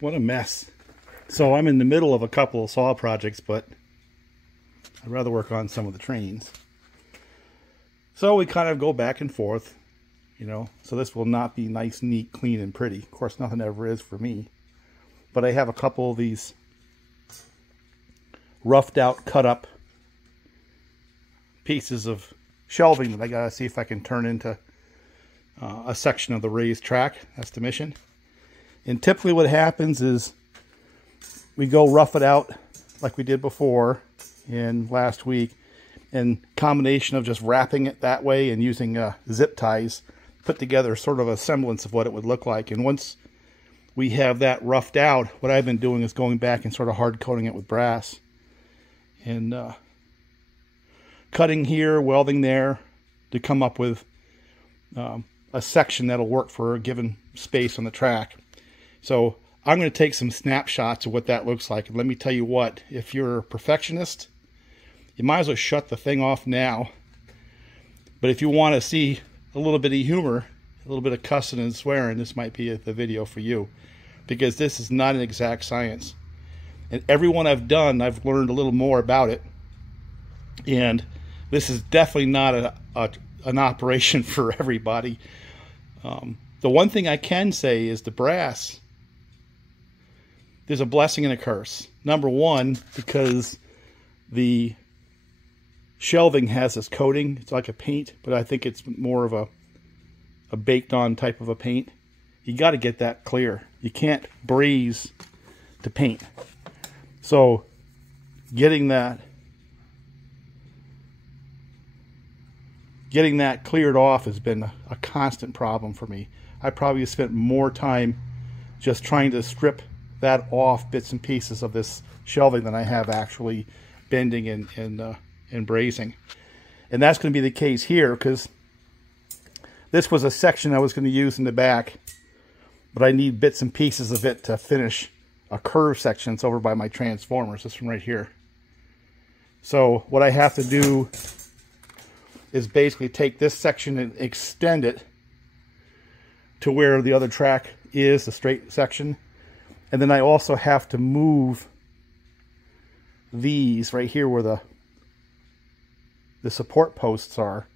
What a mess. So I'm in the middle of a couple of saw projects, but I'd rather work on some of the trains. So we kind of go back and forth, you know. So this will not be nice, neat, clean, and pretty. Of course, nothing ever is for me. But I have a couple of these roughed out, cut up pieces of shelving that I gotta see if I can turn into a section of the raised track. That's the mission. And typically what happens is we go rough it out like we did before in last week, and combination of just wrapping it that way and using zip ties, put together sort of a semblance of what it would look like. And once we have that roughed out, what I've been doing is going back and sort of hard coating it with brass and cutting here, welding there to come up with a section that'll work for a given space on the track. So I'm going to take some snapshots of what that looks like. And let me tell you what, if you're a perfectionist, you might as well shut the thing off now. But if you want to see a little bit of humor, a little bit of cussing and swearing, this might be the video for you. Because this is not an exact science. And every one I've done, I've learned a little more about it. And this is definitely not an operation for everybody. The one thing I can say is the brass, there's a blessing and a curse. Number one, because the shelving has this coating. It's like a paint, but I think it's more of a baked on type of a paint. You got to get that clear. You can't braze to paint. So getting that cleared off has been a constant problem for me. I probably spent more time just trying to strip that off bits and pieces of this shelving than I have actually bending and brazing. And that's going to be the case here, because this was a section I was going to use in the back, but I need bits and pieces of it to finish a curve section. It's over by my transformers, this one right here. So what I have to do is basically take this section and extend it to where the other track is, the straight section. And then I also have to move these right here where the support posts are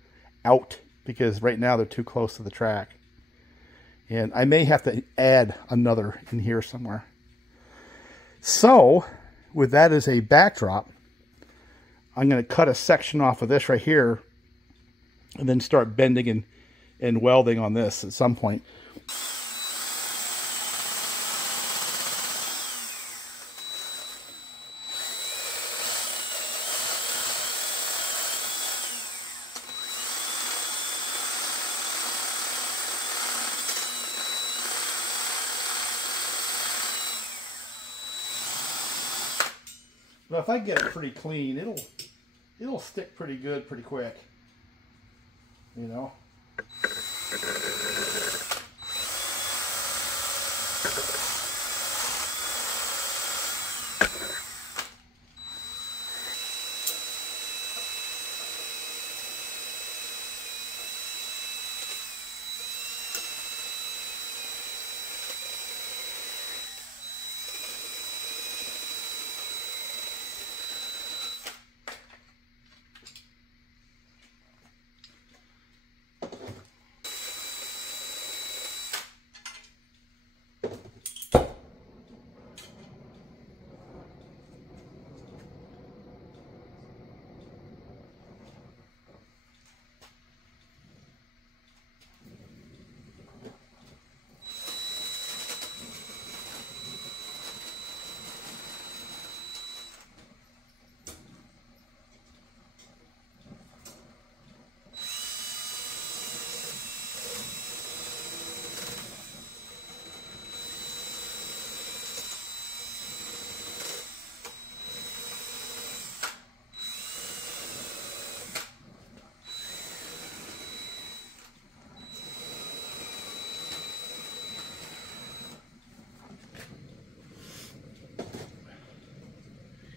out, because right now they're too close to the track. And I may have to add another in here somewhere. So with that as a backdrop, I'm going to cut a section off of this right here and then start bending and welding on this at some point. But if I get it pretty clean, it'll stick pretty good pretty quick, you know.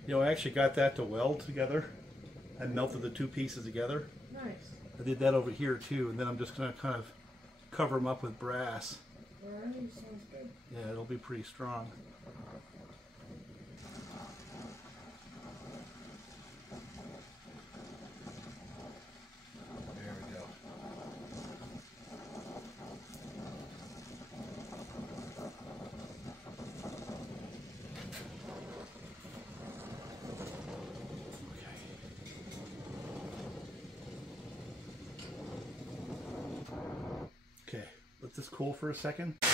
You know, I actually got that to weld together. I melted the two pieces together. Nice. I did that over here too, and then I'm just going to kind of cover them up with brass. Alright, sounds good. Yeah, it'll be pretty strong. this cool for a second.